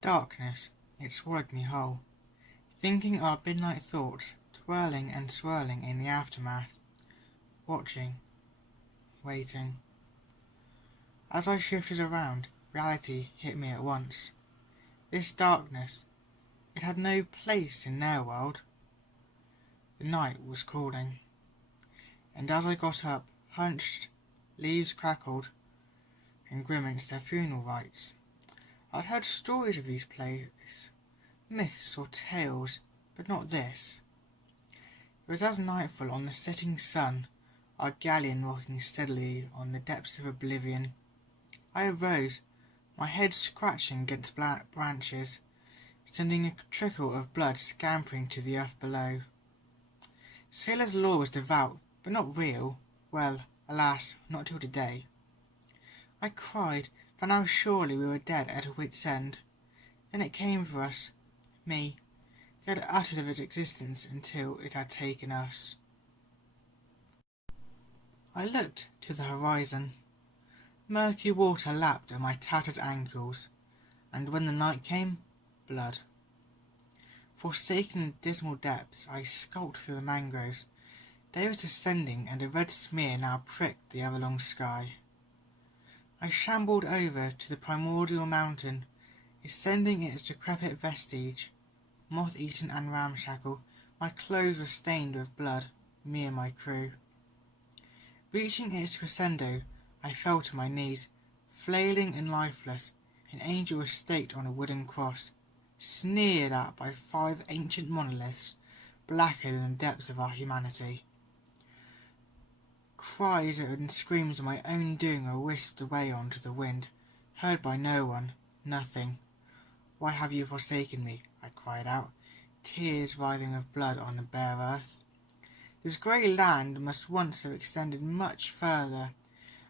Darkness, it swallowed me whole, thinking our midnight thoughts, twirling and swirling in the aftermath, watching, waiting. As I shifted around, reality hit me at once. This darkness, it had no place in their world. The night was calling, and as I got up, hunched, leaves crackled, and grimaced their funeral rites. I'd heard stories of these places, myths or tales, but not this. It was as nightfall on the setting sun, our galleon rocking steadily on the depths of oblivion. I arose, my head scratching against black branches, sending a trickle of blood scampering to the earth below. Sailor's lore was devout, but not real. Well, alas, not till today. I cried, for now surely we were dead at a wit's end. Then it came for us, me. They had uttered of its existence until it had taken us. I looked to the horizon. Murky water lapped at my tattered ankles, and when the night came, blood. Forsaking the dismal depths, I skulked through the mangroves. Day was descending, and a red smear now pricked the everlong sky. I shambled over to the primordial mountain, ascending its decrepit vestige. Moth-eaten and ramshackle, my clothes were stained with blood, me and my crew. Reaching its crescendo, I fell to my knees, flailing and lifeless. An angel was staked on a wooden cross, sneered at by 5 ancient monoliths, blacker than the depths of our humanity. Cries and screams of my own doing were whisked away onto the wind, heard by no one, nothing. "Why have you forsaken me?" I cried out, tears writhing with blood on the bare earth. This grey land must once have extended much further,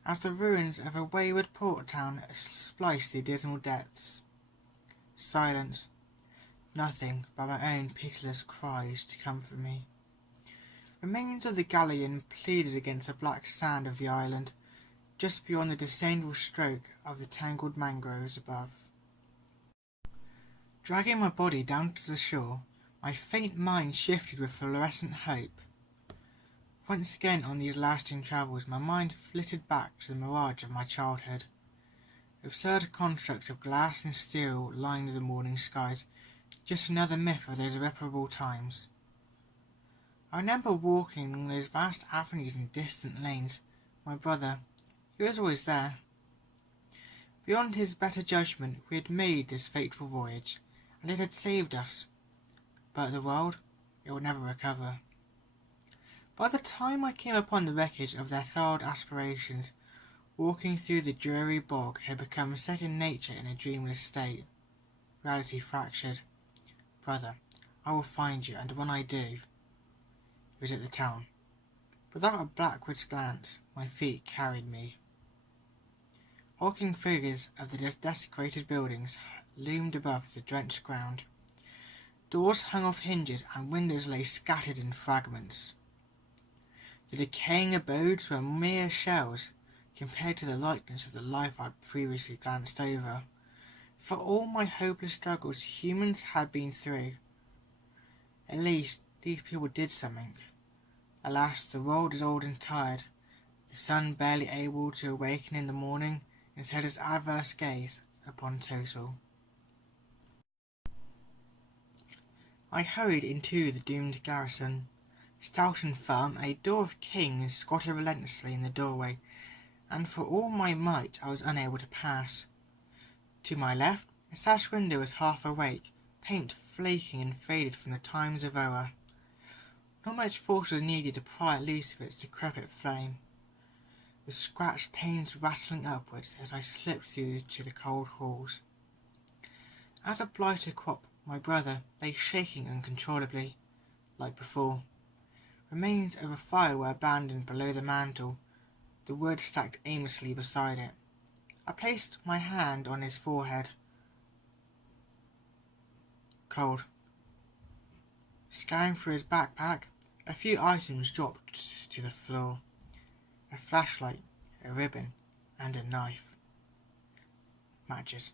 as the ruins of a wayward port town spliced the dismal depths. Silence. Nothing but my own pitiless cries to comfort me. Remains of the galleon pleaded against the black sand of the island, just beyond the disdainful stroke of the tangled mangroves above. Dragging my body down to the shore, my faint mind shifted with fluorescent hope. Once again on these lasting travels, my mind flitted back to the mirage of my childhood. Absurd constructs of glass and steel lined the morning skies, just another myth of those irreparable times. I remember walking along those vast avenues and distant lanes. My brother, he was always there. Beyond his better judgment, we had made this fateful voyage, and it had saved us. But the world, it would never recover. By the time I came upon the wreckage of their failed aspirations, walking through the dreary bog had become second nature in a dreamless state. Reality fractured. "Brother, I will find you, and when I do..." It was at the town. Without a backward glance, my feet carried me. Hulking figures of the desecrated buildings loomed above the drenched ground. Doors hung off hinges and windows lay scattered in fragments. The decaying abodes were mere shells compared to the likeness of the life I had previously glanced over. For all my hopeless struggles humans had been through, at least these people did something. Alas, the world is old and tired, the sun barely able to awaken in the morning and set its adverse gaze upon total. I hurried into the doomed garrison. Stout and firm, a door of kings squatted relentlessly in the doorway, and for all my might I was unable to pass. To my left, a sash window was half awake, paint flaking and faded from the times of Oa. Not much force was needed to pry it loose of its decrepit flame, the scratched panes rattling upwards as I slipped through to the cold halls. As a blighted crop, my brother lay shaking uncontrollably, like before. Remains of a fire were abandoned below the mantel, the wood stacked aimlessly beside it. I placed my hand on his forehead. Cold. Scanning through his backpack, a few items dropped to the floor. A flashlight, a ribbon, and a knife. Matches.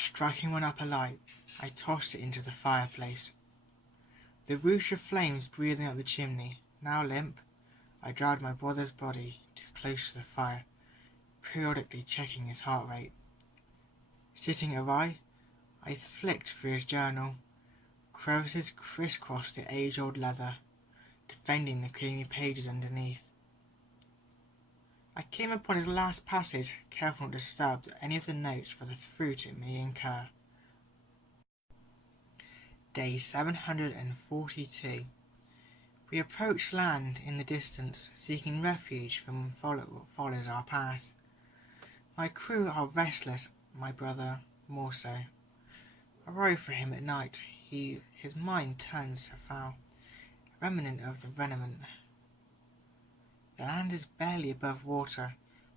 Striking one up a light, I tossed it into the fireplace. The whoosh of flames breathing up the chimney, now limp, I dragged my brother's body close to the fire, periodically checking his heart rate. Sitting awry, I flicked through his journal. Crevices crisscrossed the age-old leather, defending the creamy pages underneath. I came upon his last passage, careful not to disturb any of the notes for the fruit it may incur. Day 742. We approach land in the distance, seeking refuge from what follows our path. My crew are restless, my brother more so. I row for him at night. His mind turns afoul, a remnant of the remnant. The land is barely above water.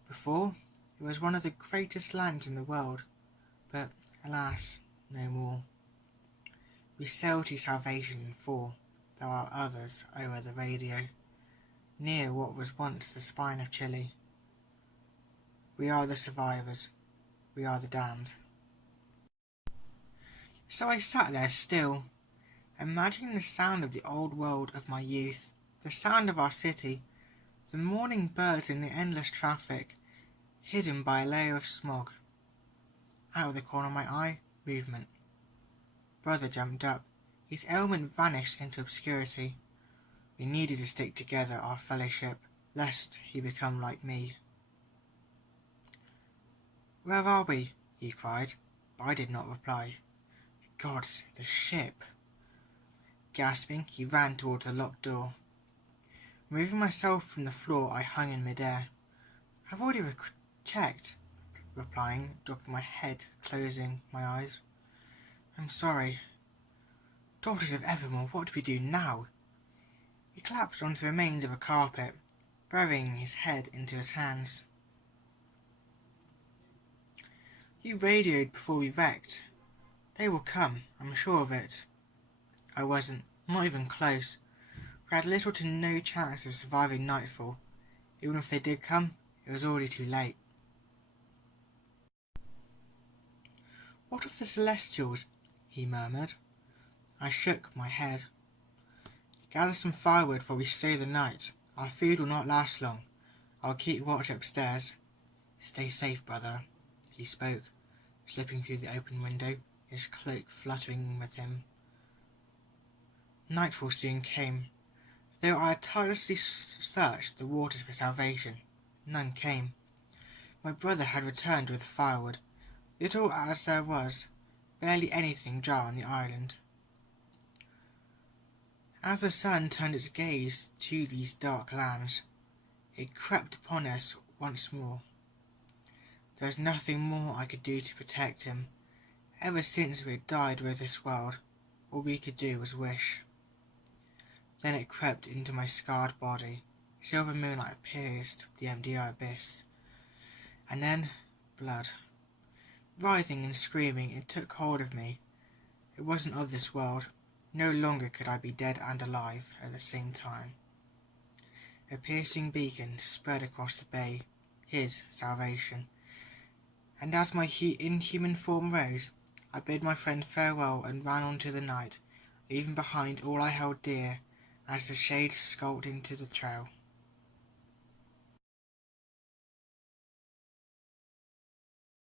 Before, it was one of the greatest lands in the world, but alas, no more. We sail to salvation, for there are others over the radio, near what was once the spine of Chile. We are the survivors. We are the damned. So I sat there still, imagining the sound of the old world of my youth, the sound of our city, the morning birds in the endless traffic, hidden by a layer of smog. Out of the corner of my eye, movement. Brother jumped up. His ailment vanished into obscurity. We needed to stick together our fellowship, lest he become like me. "Where are we?" he cried, but I did not reply. Gods, the ship! Gasping, he ran towards the locked door. Removing myself from the floor, I hung in midair. "I've already checked," replying, dropping my head, closing my eyes. "I'm sorry. Daughters of Evermore, what do we do now?" He collapsed onto the remains of a carpet, burying his head into his hands. "You radioed before we wrecked. They will come, I'm sure of it." I wasn't, not even close. We had little to no chance of surviving nightfall. Even if they did come, it was already too late. "What of the Celestials?" he murmured. I shook my head. "Gather some firewood for we stay the night. Our food will not last long. I'll keep watch upstairs. Stay safe, brother," he spoke, slipping through the open window, his cloak fluttering with him. Nightfall soon came. Though I had tirelessly searched the waters for salvation, none came. My brother had returned with firewood, little as there was, barely anything dry on the island. As the sun turned its gaze to these dark lands, it crept upon us once more. There was nothing more I could do to protect him. Ever since we had died with this world, all we could do was wish. Then it crept into my scarred body. Silver moonlight pierced the empty abyss. And then, blood. Writhing and screaming, it took hold of me. It wasn't of this world. No longer could I be dead and alive at the same time. A piercing beacon spread across the bay, his salvation. And as my inhuman form rose, I bid my friend farewell and ran on to the night, leaving behind all I held dear, as the shades skulked into the trail.